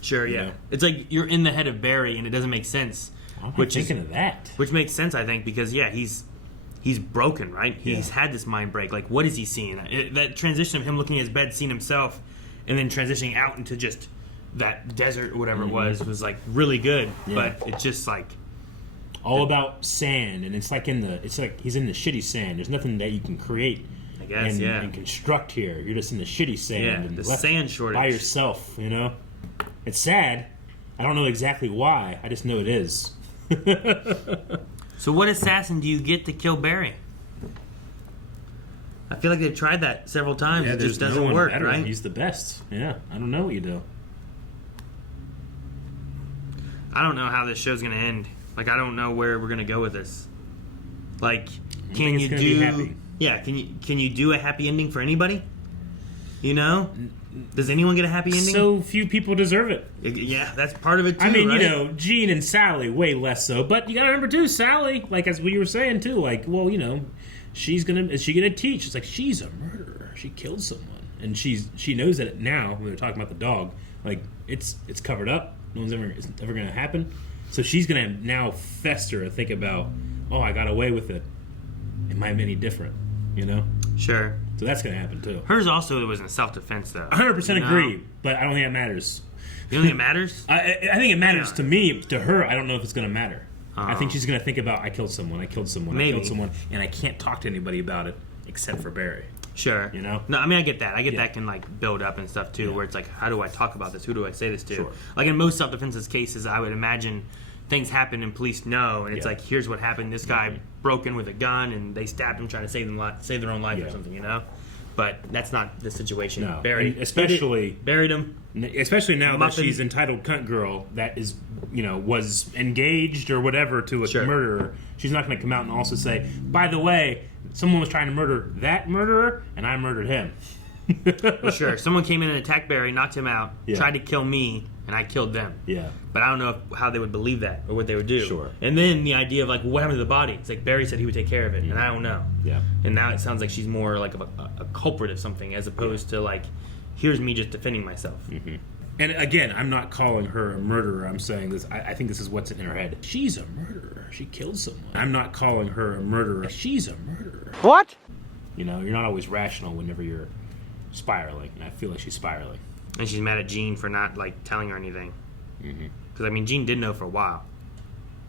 Sure, yeah. Know? It's like you're in the head of Barry, and it doesn't make sense. I'm not thinking of that. Which makes sense, I think, because he's broken, right? He's had this mind break. Like, what is he seeing? That transition of him looking at his bed, seeing himself, and then transitioning out into just that desert or whatever it was like really good. Yeah. But it's just like all about sand, and it's like he's in the shitty sand. There's nothing that you can create. I guess, and construct here. You're just in the shitty sand and the left sand shortage by yourself. You know, it's sad. I don't know exactly why. I just know it is. So what assassin do you get to kill Barry? I feel like they've tried that several times. Yeah, it just doesn't work, better. right? He's the best. Yeah, I don't know what you do. I don't know how this show's going to end. Like, I don't know where we're going to go with this. Like, can you do... Yeah, can you do a happy ending for anybody? You know? Does anyone get a happy ending? So few people deserve it. Yeah, that's part of it too. I mean, right? you know, Gene and Sally way less so, but you gotta remember too, Sally, like as we were saying too, like, well, you know, is she gonna teach? It's like she's a murderer. She killed someone, and she knows that now. When they're talking about the dog, like it's covered up. It's ever gonna happen. So she's gonna now fester and think about, oh, I got away with it. It might be any different, you know? Sure. So that's going to happen, too. Hers also was in self-defense, though. 100% agree, but I don't think it matters. You don't think it matters? I think it matters to me. To her, I don't know if it's going to matter. I think she's going to think about, I killed someone, Maybe. I killed someone, and I can't talk to anybody about it except for Barry. Sure. You know? No, I mean, I get that. I get that can, like, build up and stuff, too, where it's like, how do I talk about this? Who do I say this to? Sure. Like, in most self-defense cases, I would imagine things happen and police know, and it's like, here's what happened. This guy broke in with a gun, and they stabbed him trying to save their own life or something, you know? But that's not the situation. No. Buried him. Especially now that she's entitled cunt girl that is, you know, was engaged or whatever to a murderer. She's not going to come out and also say, by the way, someone was trying to murder that murderer, and I murdered him. Well, sure. Someone came in and attacked Barry, knocked him out, tried to kill me, and I killed them. Yeah. But I don't know how they would believe that or what they would do. Sure. And then the idea of, like, what happened to the body? It's like Barry said he would take care of it, and I don't know. Yeah. And now it sounds like she's more like a culprit of something as opposed to, like, here's me just defending myself. Mm-hmm. And again, I'm not calling her a murderer. I'm saying this. I think this is what's in her head. She's a murderer. She killed someone. I'm not calling her a murderer. She's a murderer. What? You know, you're not always rational whenever you're spiraling, and I feel like she's spiraling. And she's mad at Gene for not, like, telling her anything. Because, I mean, Gene did know for a while.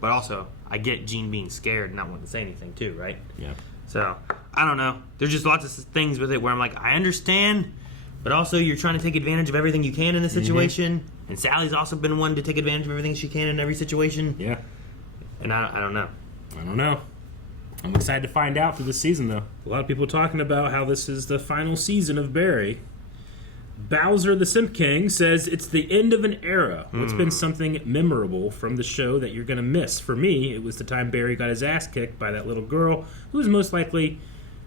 But also, I get Gene being scared and not wanting to say anything, too, right? Yeah. So, I don't know. There's just lots of things with it where I'm like, I understand, but also you're trying to take advantage of everything you can in this situation. And Sally's also been one to take advantage of everything she can in every situation. Yeah. And I don't know. I don't know. I'm excited to find out through this season, though. A lot of people talking about how this is the final season of Barry. Bowser the Simp King says it's the end of an era. What's been something memorable from the show that you're going to miss? For me, it was the time Barry got his ass kicked by that little girl who was most likely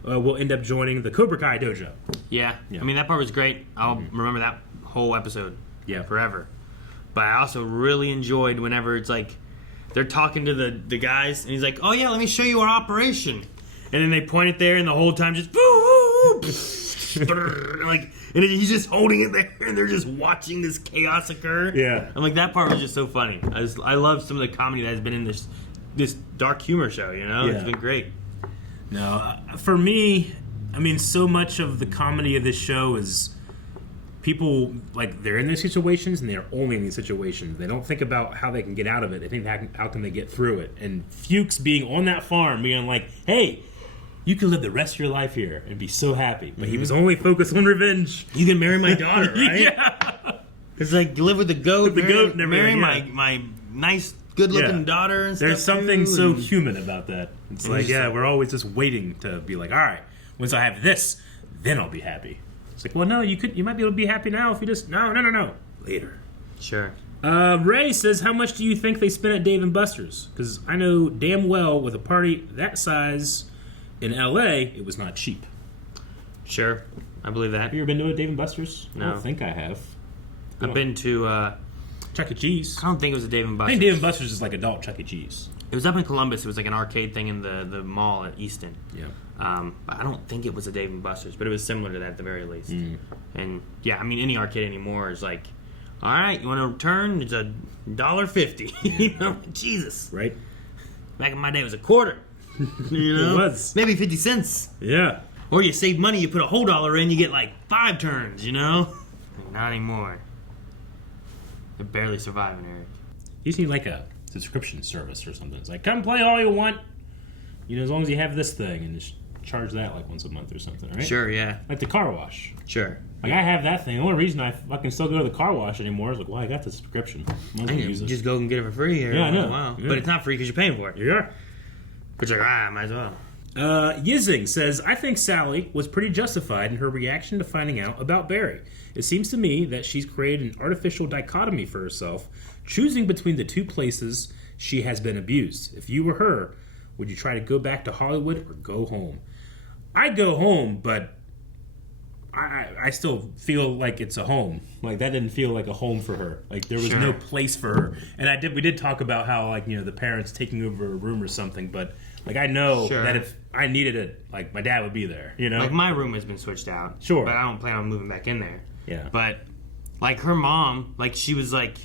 will end up joining the Cobra Kai dojo. Yeah. I mean, that part was great. I'll remember that whole episode forever. But I also really enjoyed whenever it's like they're talking to the guys, and he's like, "Oh yeah, let me show you our operation," and then they point it there, and the whole time just like, and he's just holding it there, and they're just watching this chaos occur. Yeah. I'm like, that part was just so funny. I love some of the comedy that has been in this dark humor show. You know, it's been great. No, for me, I mean, so much of the comedy of this show is people, like, they're in these situations and they're only in these situations. They don't think about how they can get out of it. They think, how can they get through it? And Fuchs being on that farm, being like, hey, you can live the rest of your life here and be so happy. But he was only focused on revenge. You can marry my daughter, right? Yeah. It's like, live with the goat, marry yeah. my nice, good-looking daughter and stuff. There's something too, so and- human about that. It's And like, it's yeah, like- we're always just waiting to be like, all right, once I have this, then I'll be happy. It's like, well, no, you might be able to be happy now if you just no later. Sure. Ray says, how much do you think they spent at Dave & Buster's? Because I know damn well with a party that size in L.A., it was not cheap. Sure, I believe that. Have you ever been to a Dave & Buster's? No. I don't think I have. I've been to Chuck E. Cheese. I don't think it was a Dave & I Buster's. think Dave & Buster's is like adult Chuck E. Cheese. It was up in Columbus. It was like an arcade thing in the mall at Easton. Yeah. But I don't think it was a Dave & Buster's, but it was similar to that at the very least. And yeah, I mean, any arcade anymore is like, all right, you want to return? It's $1.50. You know, Jesus. Right. Back in my day, it was a quarter. You know, It was. maybe 50 cents. Yeah. Or you save money, you put a whole dollar in, you get like 5 turns. You know, not anymore. They're barely surviving, Eric. You just need like a subscription service or something. It's like, come play all you want, you know, as long as you have this thing, and just charge that like once a month or something, right? Sure, yeah. Like the car wash. Sure. Like I have that thing. The only reason I fucking still go to the car wash anymore is like, well, I got the subscription. Might as well use it. Just go and get it for free here. Yeah, I know. Wow. Yeah. But it's not free because you're paying for it. Yeah. But you're like, might as well. Yizing says, I think Sally was pretty justified in her reaction to finding out about Barry. It seems to me that she's created an artificial dichotomy for herself, choosing between the two places she has been abused. If you were her, would you try to go back to Hollywood or go home? I'd go home, but I still feel like it's a home. Like that didn't feel like a home for her. Like there was no place for her. And we did talk about how, like, you know, the parents taking over a room or something, but like I know that if I needed it, like my dad would be there, you know? Like my room has been switched out. Sure. But I don't plan on moving back in there. Yeah. But like her mom, like she was like,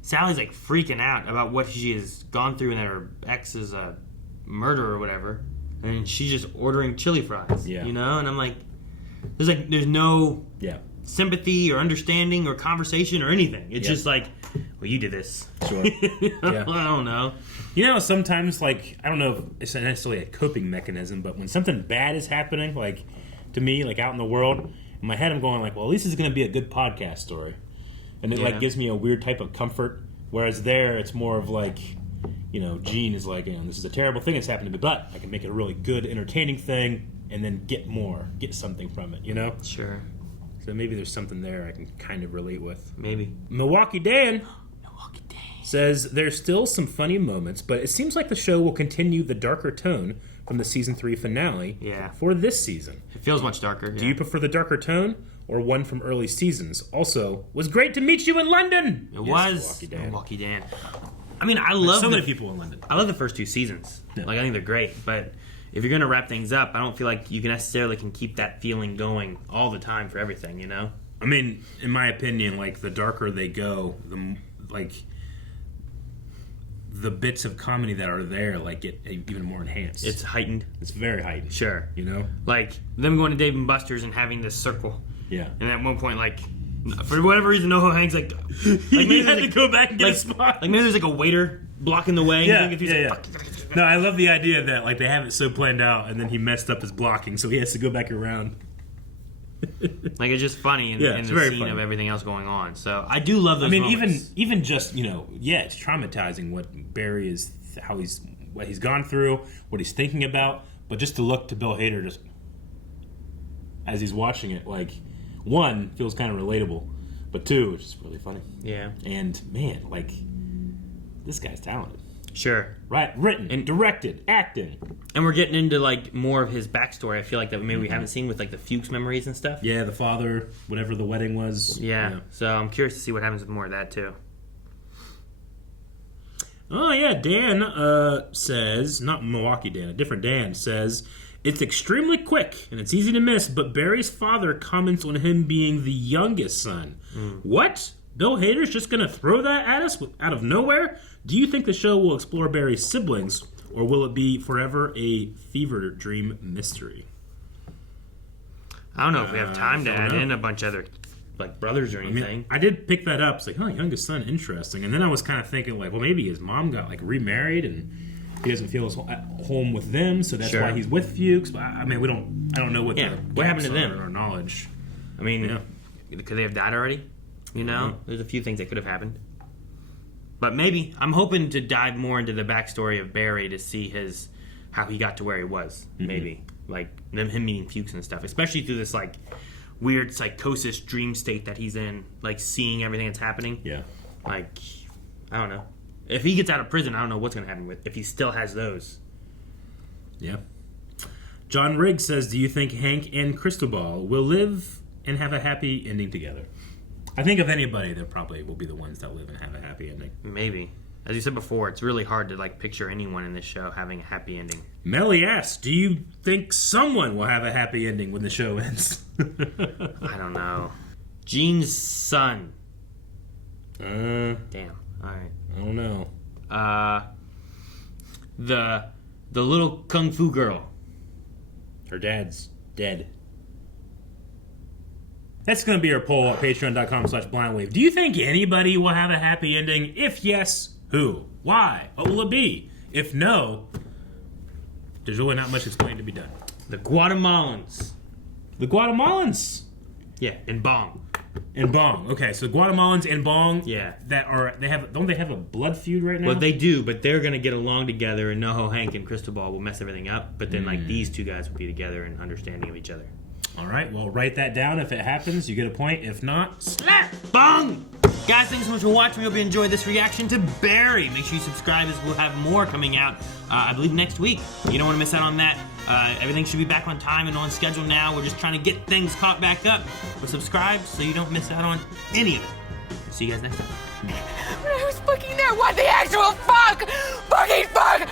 Sally's like freaking out about what she has gone through and that her ex is a murderer or whatever. And she's just ordering chili fries. Yeah. You know? And I'm like, there's no yeah sympathy or understanding or conversation or anything. It's just like, well, you did this. Sure. Yeah. I don't know. You know, sometimes, like, I don't know if it's necessarily a coping mechanism, but when something bad is happening, like, to me, like, out in the world, in my head I'm going, like, well, at least it's going to be a good podcast story. And it, like, gives me a weird type of comfort. Whereas there, it's more of, like, you know, Gene is like, you know, this is a terrible thing that's happened to me, but I can make it a really good, entertaining thing and then get something from it, you know? Sure. So maybe there's something there I can kind of relate with. Maybe. Milwaukee Dan says there's still some funny moments, but it seems like the show will continue the darker tone from the season 3 finale for this season. It feels much darker. Do you prefer the darker tone or one from early seasons? Also, was great to meet you in London. It was Milwaukee Dan. I mean, I love so many people in London. I love the first 2 seasons. Like, I think they're great, but if you're gonna wrap things up, I don't feel like you can necessarily keep that feeling going all the time for everything. You know? I mean, in my opinion, like the darker they go, the bits of comedy that are there, like, get even more enhanced. It's heightened. It's very heightened. Sure. You know? Like, them going to Dave & Buster's and having this circle. Yeah. And at one point, like, for whatever reason, NoHo Hank's like maybe had to go back and get a spot. Like, maybe there's like a waiter blocking the way. Yeah, and yeah. No, I love the idea that, like, they have it so planned out, and then he messed up his blocking, so he has to go back around. Like, it's just funny in it's the very scene funny. of everything else going on. So I do love those. I mean, moments. even just, you know, it's traumatizing what Barry is, what he's gone through, what he's thinking about, but just to look to Bill Hader just as he's watching it, like, one, feels kind of relatable, but two, it's just really funny. Yeah. And man, like, this guy's talented. Sure. Right, written and directed, acting. And we're getting into like more of his backstory. I feel like that maybe we haven't seen with like the Fuchs memories and stuff. Yeah, the father, whatever the wedding was. Yeah. So I'm curious to see what happens with more of that too. Oh yeah, Dan says, not Milwaukee Dan, a different Dan says, it's extremely quick and it's easy to miss, but Barry's father comments on him being the youngest son. What? Bill Hader's just gonna throw that at us out of nowhere? Do you think the show will explore Barry's siblings, or will it be forever a fever dream mystery? I don't know if we have time to add in a bunch of other like brothers or anything. I did pick that up. It's like, oh, youngest son, interesting. And then I was kind of thinking, like, well, maybe his mom got like remarried and he doesn't feel at home with them, so that's why he's with Fuchs. But I mean, I don't know what happened to them in our knowledge. I mean, could they have died already? You know, there's a few things that could have happened. But maybe I'm hoping to dive more into the backstory of Barry to see how he got to where he was. Maybe like him meeting Fuchs and stuff, especially through this like weird psychosis dream state that he's in, like seeing everything that's happening. Yeah. Like, I don't know. If he gets out of prison, I don't know what's going to happen if he still has those. Yeah. John Riggs says, do you think Hank and Cristobal will live and have a happy ending together? I think if anybody, they probably will be the ones that live and have a happy ending. Maybe. As you said before, it's really hard to like picture anyone in this show having a happy ending. Melly asks, do you think someone will have a happy ending when the show ends? I don't know. Gene's son. Damn. All right. I don't know. The little kung fu girl. Her dad's dead. That's going to be our poll at patreon.com/blindwave. Do you think anybody will have a happy ending? If yes, who? Why? What will it be? If no, there's really not much explaining to be done. The Guatemalans. The Guatemalans? Yeah, and Bong. And Bong. Okay, so Guatemalans and Bong. Yeah. Don't they have a blood feud right now? Well, they do, but they're going to get along together, and NoHo Hank and Cristobal will mess everything up, but then like these two guys will be together and understanding of each other. All right, well, write that down. If it happens, you get a point. If not, slap! Bong! Guys, thanks so much for watching. We hope you enjoyed this reaction to Barry. Make sure you subscribe as we'll have more coming out, I believe, next week. You don't want to miss out on that. Everything should be back on time and on schedule now. We're just trying to get things caught back up. But subscribe so you don't miss out on any of it. See you guys next time. When I was fucking there, what the actual fuck? Fucking fuck!